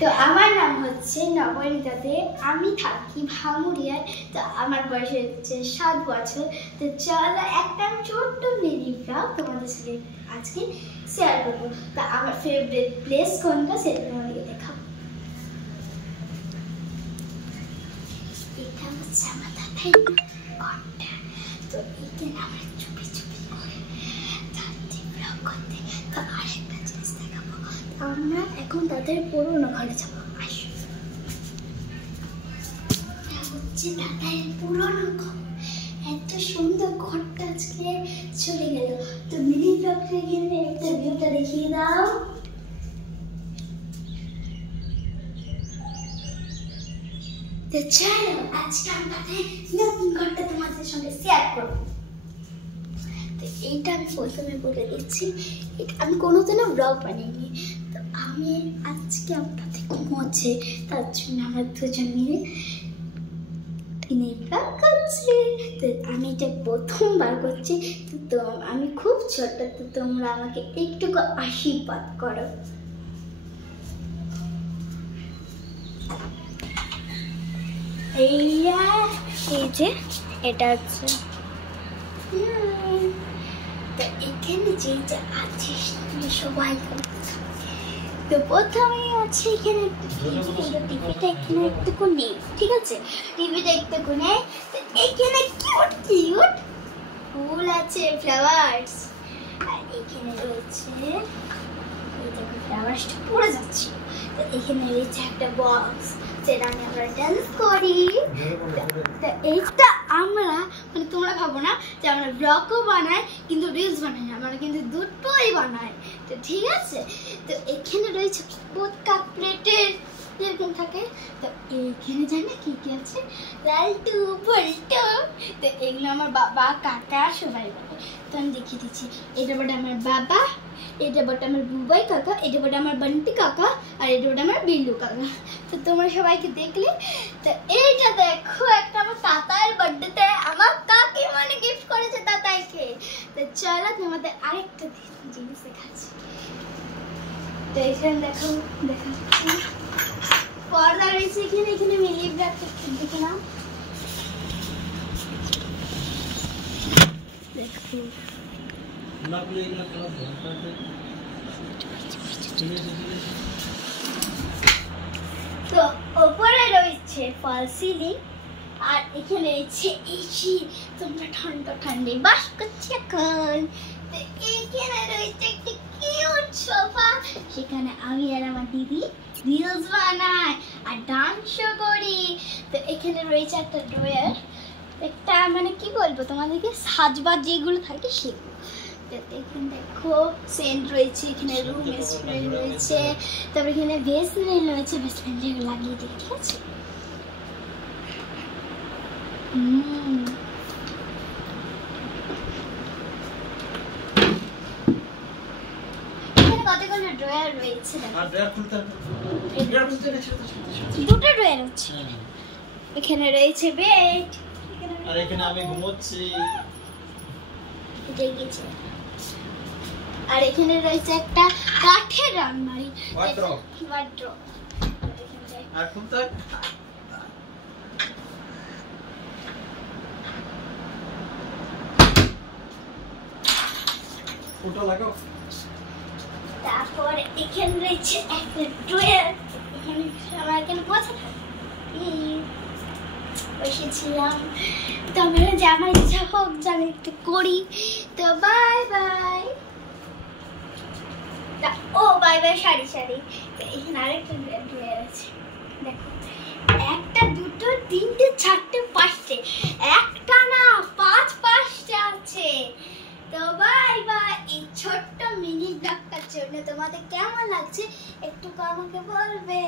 তো আমার নাম হচ্ছে নবনীতা দে, আমি থাকি ভাঙুরিয়ায়। তো আমার বয়স হচ্ছে 7 বছর। তো চলো একটা ছোট্ট মিনি ব্লগ তোমাদের সাথে আজকে শেয়ার করবো। তো আমার ফেভারিট প্লেস কোনটা সেটা তোমাদেরকে দেখাবো। এটা হচ্ছে আমার দাদাই ঘরটা। তো এখানে আমরা চুপি চুপি করে যাচ্ছি ব্লগ করতে। তো আরেকটা জিনিস দেখাবো, আমরা এখন তাদের পুরোনো ঘরে যাবো। আসো, হচ্ছে দাদার পুরোনো ঘর। এত সুন্দর ঘরটা আজকে চলে গেল। তো মিনি ব্লগটা এখানে একটা ভিউটা দেখিয়ে দাও। তো চলো আজকে আমরা নতুন ঘরটা তোমাদের সঙ্গে শেয়ার করবো। তো এইটা আমি প্রথমে বলে দিচ্ছি, এটা আমি কোনোদিনও ব্লগ বানাইনি। তো আমি আজকে আপনাদের ঘুমোচ্ছে, তার জন্য আমরা দুজন মিলে ব্লগ করছি। তো আমি এটা প্রথমবার করছি। তো আমি খুব ছোট, তো তোমরা আমাকে একটুকু আশীর্বাদ করো। এই যে এটা হচ্ছে, তো এখানে যে যে আছিস তুমি সবাই। তো প্রথমেই আছে এখানে টিভিটা এখানে একটু নেই, ঠিক আছে? টিভিটা একটু নেই। তো এখানে কিউট কিউট ফুল আছে, ফ্লাওয়ার্স। আর এখানে রয়েছে এই দেখো ফ্লাওয়ার্সটা পড়ে যাচ্ছে। তো এখানে রয়েছে একটা বক্স, যেটা আমরা ডান্স করি। তো এইটা আমরা মানে তোমরা ভাবো না যে আমরা ব্লগও বানাই কিন্তু রিলস বানাই না, আমরা কিন্তু দুটোই বানাই। তো ঠিক আছে, তো এখানে রয়েছে প্লেটের এরকম থাকে। তো এইখানে জানি কি কি আছে, লালটু বল্টু। তো এগুলো আমার বাবা কাকা সবাই বলে। তো আমি দেখিয়ে দিচ্ছি, এটা বটে আমার বাবা, এটা বটে আমার বুবাই কাকা, এটা বটে আমার বান্টি কাকা, আর এটা বটে আমার বিল্লু কাকা। তো তোমরা সবাইকে দেখলে। তো এইটা দেখো, একটা আমার তাতার বার্থডেতে আমার কাকি মানে গিফট করেছে তাতাইকে। তো চলো তোমাদের আরেকটা জিনিস দেখাচ্ছি। তো এখানে দেখো দেখাচ্ছি পর্দা রয়েছে এখানে। এখানে মিলি ব্লগটা দেখে নাও। দেখো তো উপরে রয়েছে ফল সিলিং, আর এখানে রয়েছে এসি। তোমরা ঠান্ডা ঠান্ডায় বাস করছি এখন। তো এখানে রয়েছে একটি কিউট সোফা, সেখানে আমি আর আমার দিদি রিলস বানাই আর ডান্সও করি। তো এখানে রয়েছে একটা ড্রয়ার, একটা মানে কি বলবো তোমাদেরকে, সাজবার যেগুলো থাকে সেগুলো। এখানে দেখো সেন্ট রয়েছে, এখানে রুম স্প্রে রয়েছে, তারপরে এখানে ভেসলিন রয়েছে, ভেসলিন লাগিয়ে দিই, ঠিক আছে? এখানে কতগুলো ড্রয়ার রয়েছে, দুটো ড্রয়ার হচ্ছে। এখানে রয়েছে বেড, আর এখানে আমি ঘুমোচ্ছি। আর এখানে রয়েছে একটা কাঠের আলমারি, ওয়ার্ড্রোব। আর খুলতে ওটা লাগাও। তারপর এখানে রয়েছে একটা ড্রয়ার, এখানে আমার এখানে বসে থাকি, বসেছিলাম। তো আমি যে আমার ইচ্ছা হোক যে আমি একটু করি। তো বাই বাই। ও বাই বাই, সারি সারি। এখানে আরেকটা ড্রয়ার আছে, দেখো একটা দুটো তিনটে চারটে পাঁচটে, একটা না 5-5টা আছে। তো বাই বাই। এই ছোট্ট মিনি ব্লগটার জন্য তোমাদের কেমন লাগছে একটু আমাকে বলবে।